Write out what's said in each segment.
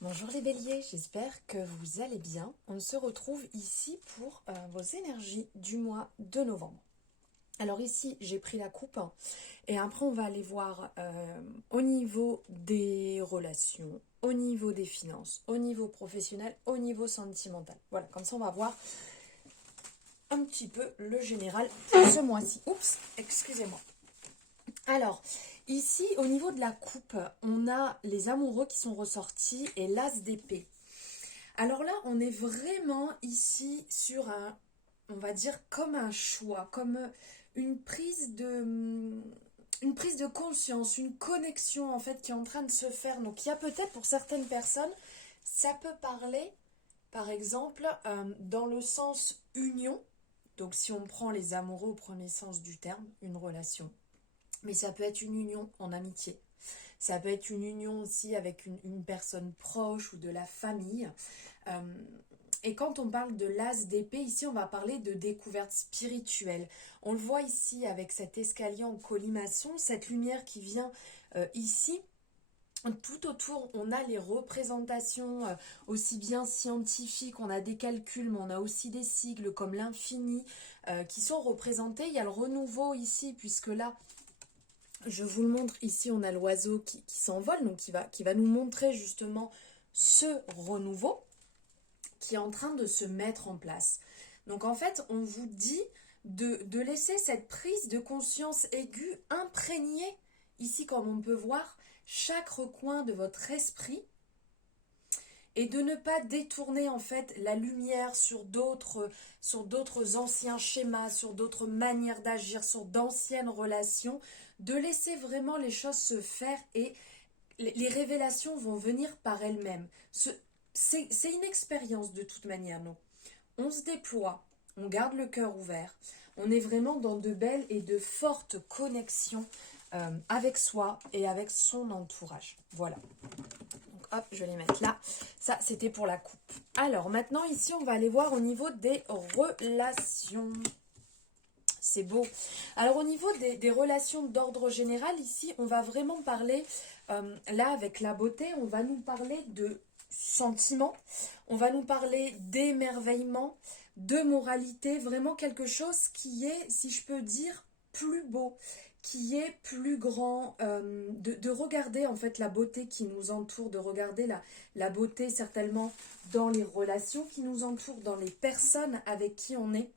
Bonjour les béliers, j'espère que vous allez bien. On se retrouve ici pour vos énergies du mois de novembre. Alors ici, j'ai pris la coupe et après on va aller voir au niveau des relations, au niveau des finances, au niveau professionnel, au niveau sentimental. Voilà, comme ça on va voir un petit peu le général pour ce mois-ci. Oups, excusez-moi. Alors, ici, au niveau de la coupe, on a les amoureux qui sont ressortis et l'as d'épée. Alors là, on est vraiment ici sur un, on va dire, comme un choix, comme une prise de conscience, une connexion en fait qui est en train de se faire. Donc il y a peut-être pour certaines personnes, ça peut parler, par exemple, dans le sens union. Donc si on prend les amoureux au premier sens du terme, une relation. Mais ça peut être une union en amitié. Ça peut être une union aussi avec une personne proche ou de la famille. Euh, et quand on parle de l'as d'épée, ici on va parler de découverte spirituelle. On le voit ici avec cet escalier en colimaçon, cette lumière qui vient ici. Tout autour, on a les représentations aussi bien scientifiques, on a des calculs, mais on a aussi des sigles comme l'infini qui sont représentés. Il y a le renouveau ici, puisque là, je vous le montre, ici on a l'oiseau qui s'envole, donc qui va nous montrer justement ce renouveau qui est en train de se mettre en place. Donc en fait, on vous dit de laisser cette prise de conscience aiguë imprégner, ici comme on peut voir, chaque recoin de votre esprit et de ne pas détourner en fait la lumière sur d'autres anciens schémas, sur d'autres manières d'agir, sur d'anciennes relations, de laisser vraiment les choses se faire et les révélations vont venir par elles-mêmes. C'est une expérience de toute manière, non. On se déploie, on garde le cœur ouvert, on est vraiment dans de belles et de fortes connexions avec soi et avec son entourage. Voilà. Donc hop, je vais les mettre là. Ça, c'était pour la coupe. Alors maintenant, ici, on va aller voir au niveau des relations. C'est beau. Alors au niveau des relations d'ordre général, ici, on va vraiment parler, là avec la beauté, on va nous parler de sentiments, on va nous parler d'émerveillement, de moralité, vraiment quelque chose qui est, si je peux dire, plus beau, qui est plus grand, de regarder en fait la beauté qui nous entoure, de regarder la beauté certainement dans les relations qui nous entourent, dans les personnes avec qui on est,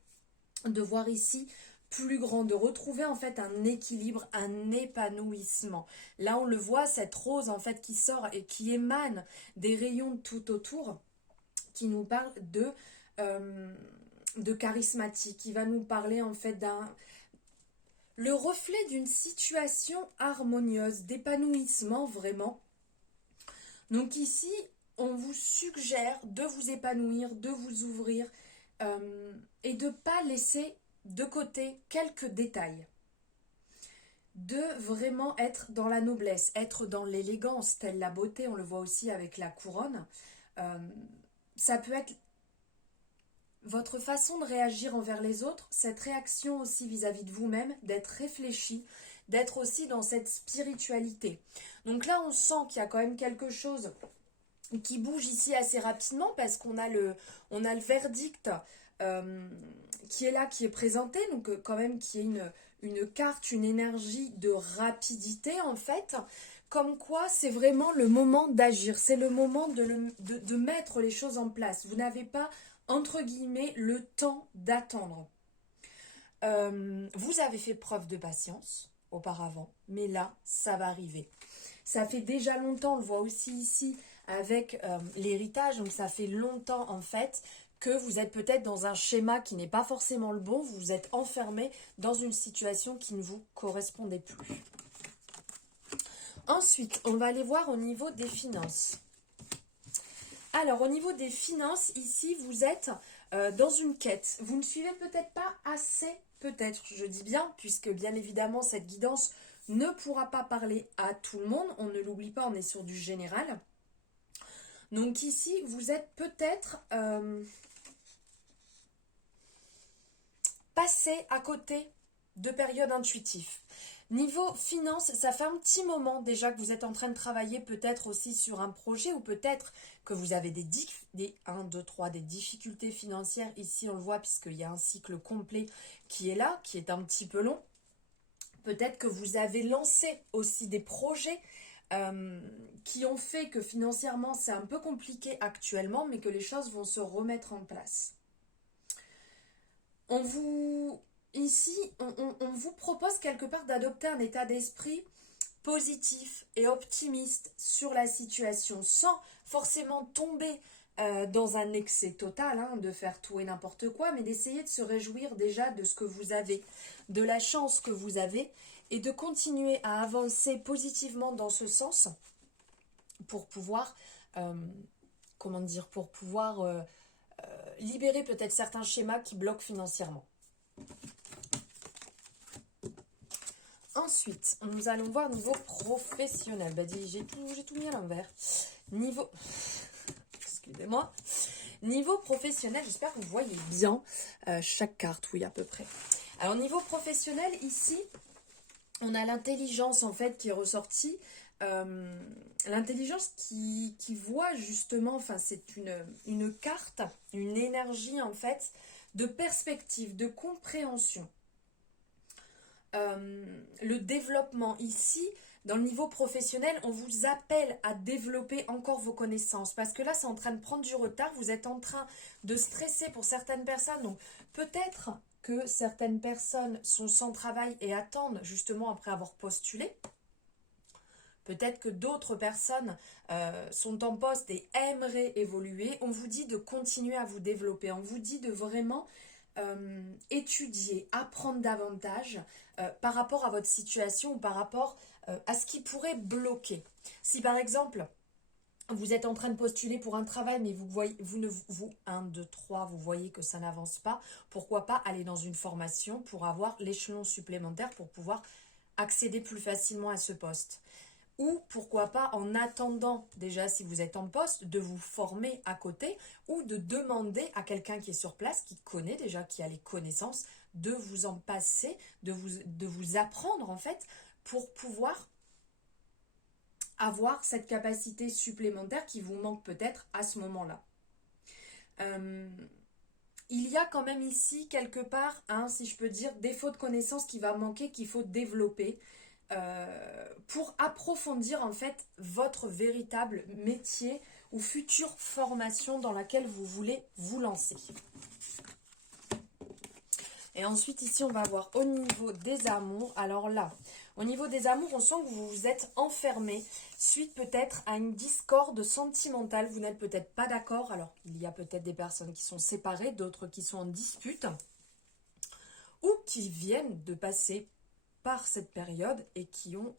de voir ici plus grand, de retrouver en fait un équilibre, un épanouissement. Là on le voit, cette rose en fait qui sort et qui émane des rayons tout autour, qui nous parle de charismatique, qui va nous parler en fait le reflet d'une situation harmonieuse, d'épanouissement vraiment. Donc ici, on vous suggère de vous épanouir, de vous ouvrir et de ne pas laisser de côté quelques détails. De vraiment être dans la noblesse, être dans l'élégance, telle la beauté, on le voit aussi avec la couronne. Euh, Ça peut être votre façon de réagir envers les autres, cette réaction aussi vis-à-vis de vous-même, d'être réfléchi, d'être aussi dans cette spiritualité. Donc là, on sent qu'il y a quand même quelque chose qui bouge ici assez rapidement parce on a le verdict qui est là, qui est présenté, donc quand même qui est une carte, une énergie de rapidité en fait, comme quoi c'est vraiment le moment d'agir, c'est le moment de mettre les choses en place. Vous n'avez pas, entre guillemets, le temps d'attendre. Vous avez fait preuve de patience auparavant, mais là, ça va arriver. Ça fait déjà longtemps, on le voit aussi ici avec l'héritage, donc ça fait longtemps en fait que vous êtes peut-être dans un schéma qui n'est pas forcément le bon, vous vous êtes enfermé dans une situation qui ne vous correspondait plus. Ensuite, on va aller voir au niveau des finances. Alors, au niveau des finances, ici, vous êtes dans une quête. Vous ne suivez peut-être pas assez, peut-être, je dis bien, puisque bien évidemment, cette guidance ne pourra pas parler à tout le monde. On ne l'oublie pas, on est sur du général. Donc ici, vous êtes peut-être passé à côté de périodes intuitives. Niveau finance, ça fait un petit moment déjà que vous êtes en train de travailler peut-être aussi sur un projet ou peut-être que vous avez des 1, 2, 3, des difficultés financières. Ici, on le voit puisqu'il y a un cycle complet qui est là, qui est un petit peu long. Peut-être que vous avez lancé aussi des projets qui ont fait que financièrement, c'est un peu compliqué actuellement, mais que les choses vont se remettre en place. Ici, on vous propose quelque part d'adopter un état d'esprit positif et optimiste sur la situation sans forcément tomber dans un excès total, hein, de faire tout et n'importe quoi, mais d'essayer de se réjouir déjà de ce que vous avez, de la chance que vous avez et de continuer à avancer positivement dans ce sens pour pouvoir, libérer peut-être certains schémas qui bloquent financièrement. Ensuite, nous allons voir niveau professionnel. J'ai tout mis à l'envers. Excusez-moi. Niveau professionnel, j'espère que vous voyez bien chaque carte, oui, à peu près. Alors, niveau professionnel, ici, on a l'intelligence, en fait, qui est ressortie. L'intelligence qui voit, justement, enfin, c'est une carte, une énergie, en fait, de perspective, de compréhension. Le développement ici, dans le niveau professionnel, on vous appelle à développer encore vos connaissances parce que là, c'est en train de prendre du retard, vous êtes en train de stresser pour certaines personnes, donc peut-être que certaines personnes sont sans travail et attendent justement après avoir postulé. Peut-être que d'autres personnes sont en poste et aimeraient évoluer. On vous dit de continuer à vous développer, on vous dit de vraiment étudier, apprendre davantage par rapport à votre situation ou par rapport à ce qui pourrait bloquer. Si par exemple, vous êtes en train de postuler pour un travail, mais vous voyez, vous voyez que ça n'avance pas, pourquoi pas aller dans une formation pour avoir l'échelon supplémentaire pour pouvoir accéder plus facilement à ce poste. Ou pourquoi pas, en attendant déjà si vous êtes en poste, de vous former à côté ou de demander à quelqu'un qui est sur place, qui connaît déjà, qui a les connaissances, de vous en passer, de vous apprendre en fait pour pouvoir avoir cette capacité supplémentaire qui vous manque peut-être à ce moment-là. Il y a quand même ici quelque part, si je peux dire, défaut de connaissance qui va manquer, qu'il faut développer. Pour approfondir en fait votre véritable métier ou future formation dans laquelle vous voulez vous lancer. Et ensuite ici on va voir au niveau des amours. Alors là, au niveau des amours, on sent que vous vous êtes enfermé suite peut-être à une discorde sentimentale. Vous n'êtes peut-être pas d'accord. Alors il y a peut-être des personnes qui sont séparées, d'autres qui sont en dispute ou qui viennent de passer par cette période et qui ont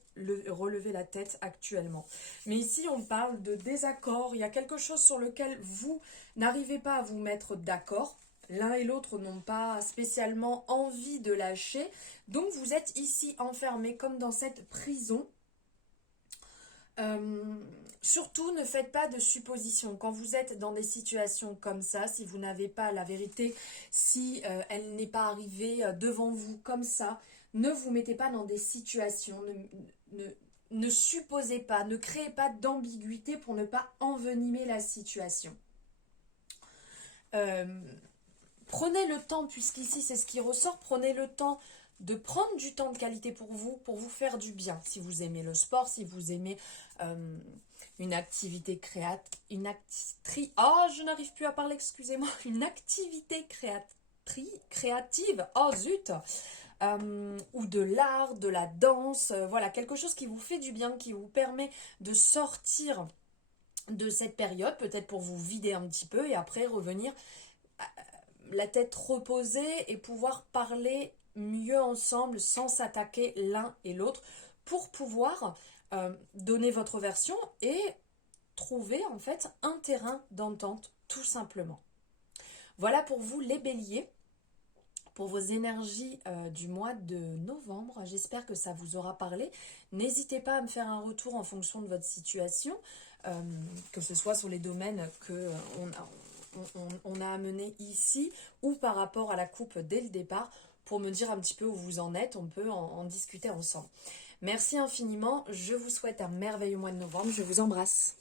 relevé la tête actuellement. Mais ici, on parle de désaccord. Il y a quelque chose sur lequel vous n'arrivez pas à vous mettre d'accord. L'un et l'autre n'ont pas spécialement envie de lâcher. Donc, vous êtes ici enfermés comme dans cette prison. Surtout, ne faites pas de suppositions. Quand vous êtes dans des situations comme ça, si vous n'avez pas la vérité, si elle n'est pas arrivée devant vous comme ça, ne vous mettez pas dans des situations, ne supposez pas, ne créez pas d'ambiguïté pour ne pas envenimer la situation. Prenez le temps, puisqu'ici c'est ce qui ressort, prenez le temps de prendre du temps de qualité pour vous faire du bien. Si vous aimez le sport, si vous aimez une activité je n'arrive plus à parler, excusez-moi. Une activité créative, oh zut, ou de l'art, de la danse, voilà, quelque chose qui vous fait du bien, qui vous permet de sortir de cette période, peut-être pour vous vider un petit peu et après revenir la tête reposée et pouvoir parler mieux ensemble sans s'attaquer l'un et l'autre pour pouvoir donner votre version et trouver en fait un terrain d'entente tout simplement. Voilà pour vous les béliers, pour vos énergies du mois de novembre. J'espère que ça vous aura parlé. N'hésitez pas à me faire un retour en fonction de votre situation, que ce soit sur les domaines qu'on a amené ici ou par rapport à la coupe dès le départ pour me dire un petit peu où vous en êtes. On peut en discuter ensemble. Merci infiniment. Je vous souhaite un merveilleux mois de novembre. Je vous embrasse.